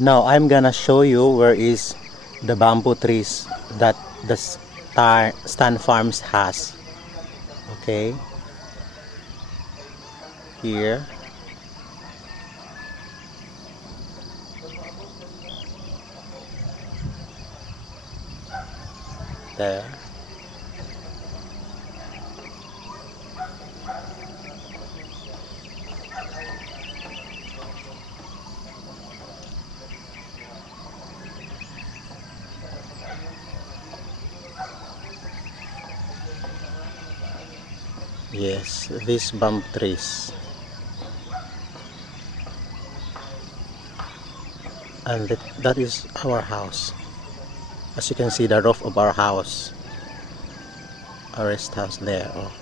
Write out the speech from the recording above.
Now I'm gonna show you where is the bamboo trees that the Stan Farms has. Okay, here, there. Yes, these bamboo trees. And that is our house. As you can see, the roof of our house, our rest house there. Oh.